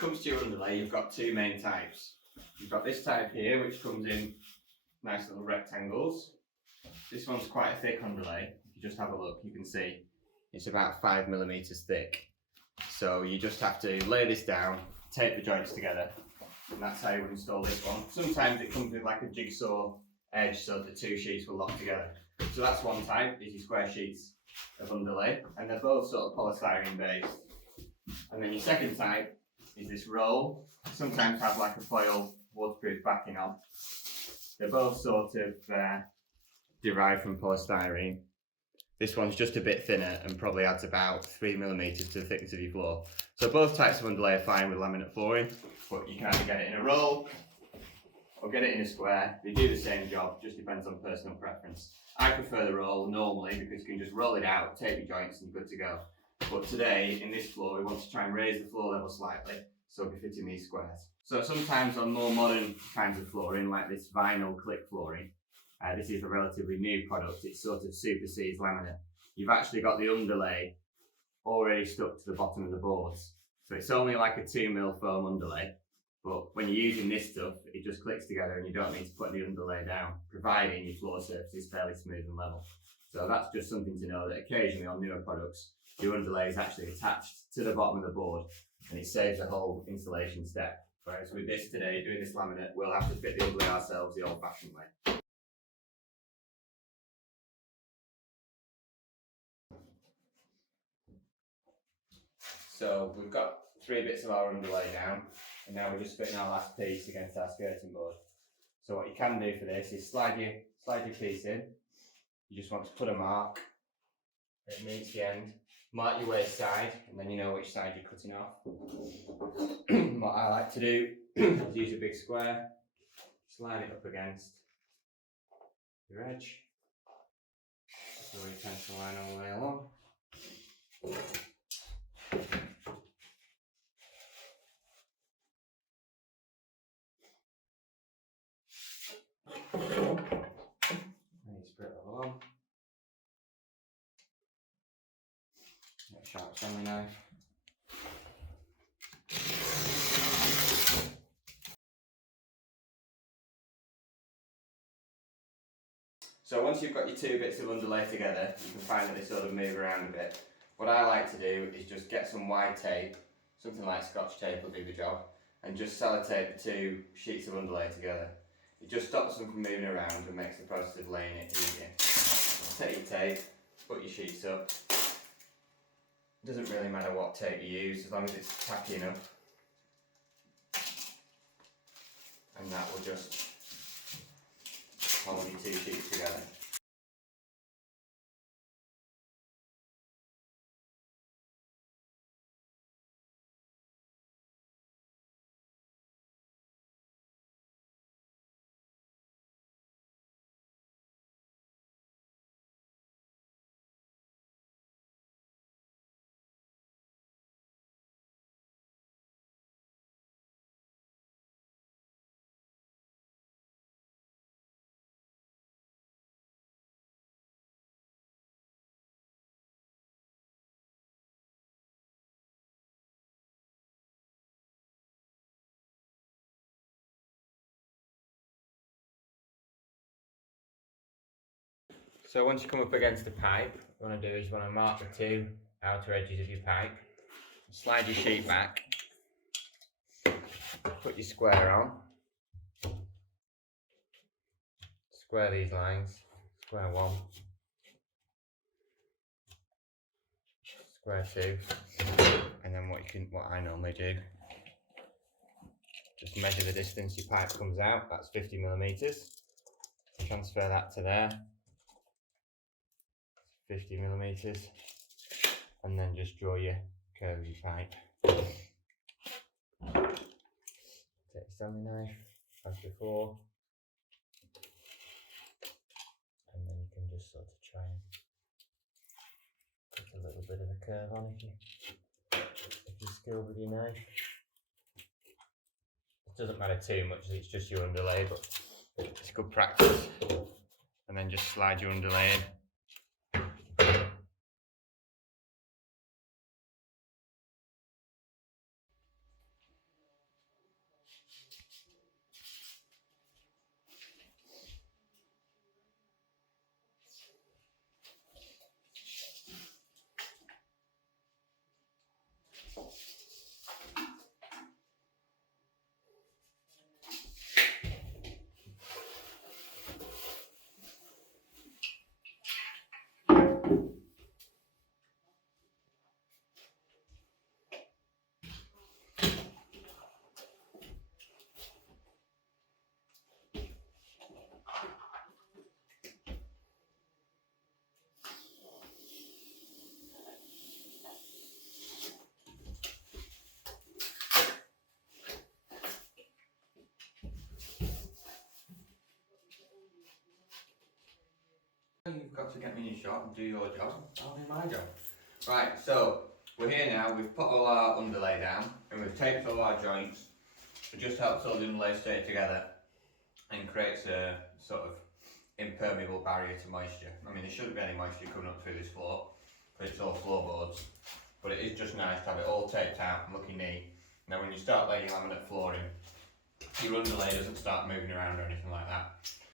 comes to your underlay, you've got two main types. You've got this type here, which comes in nice little rectangles. This one's quite a thick underlay. If you just have a look, you can see it's about 5mm thick. So you just have to lay this down, tape the joints together, and that's how you would install this one. Sometimes it comes with like a jigsaw edge so the two sheets will lock together. So that's one type, is your square sheets of underlay, and they're both sort of polystyrene based. And then your second type is this roll. Sometimes have like a foil waterproof backing on. They're both sort of derived from polystyrene. This one's just a bit thinner and probably adds about 3mm to the thickness of your floor. So both types of underlay are fine with laminate flooring, but you can either get it in a roll or get it in a square. They do the same job, just depends on personal preference. I prefer the roll normally because you can just roll it out, tape your joints and you're good to go. But today, in this floor, we want to try and raise the floor level slightly, so it'll be fitting these squares. So sometimes on more modern kinds of flooring, like this vinyl click flooring, this is a relatively new product, it sort of supersedes laminate. You've actually got the underlay already stuck to the bottom of the boards. So it's only like a 2mm foam underlay, but when you're using this stuff, it just clicks together and you don't need to put the underlay down, providing your floor surface is fairly smooth and level. So that's just something to know, that occasionally on newer products, your underlay is actually attached to the bottom of the board and it saves the whole installation step. Whereas with this today, doing this laminate, we'll have to fit the underlay ourselves the old-fashioned way. So we've got 3 bits of our underlay down, and now we're just fitting our last piece against our skirting board. So what you can do for this is slide your piece in. You just want to put a mark where it meets the end. Mark your waist side, and then you know which side you're cutting off. What I like to do is use a big square, slide it up against your edge, draw your pencil line all the way along. And you spread it along. Get a sharp sanding knife. So once you've got your 2 bits of underlay together, you can find that they sort of move around a bit. What I like to do is just get some wide tape, something like Scotch tape will do the job, and just sellotape the 2 sheets of underlay together. It just stops them from moving around and makes the process of laying it easier. Take your tape, put your sheets up. It doesn't really matter what tape you use as long as it's tacky enough. And that will just hold your 2 sheets together. So once you come up against the pipe, what you want to do is you want to mark the 2 outer edges of your pipe, slide your sheet back, put your square on, square these lines, square 1, square 2, and then what I normally do, just measure the distance your pipe comes out, that's 50mm, transfer that to there, 50mm, and then just draw your curve of your pipe. Take your sanding knife, as before, and then you can just sort of try and put a little bit of a curve on if you're skilled with your knife. It doesn't matter too much, it's just your underlay, but it's good practice. And then just slide your underlay in. in your shop, do your job, I'll do my job. Right, so we're here now, we've put all our underlay down and we've taped all our joints. It just helps all the underlay stay together and creates a sort of impermeable barrier to moisture. I mean, there shouldn't be any moisture coming up through this floor because it's all floorboards, but it is just nice to have it all taped out and looking neat. Now when you start laying laminate flooring, your underlay doesn't start moving around or anything like that.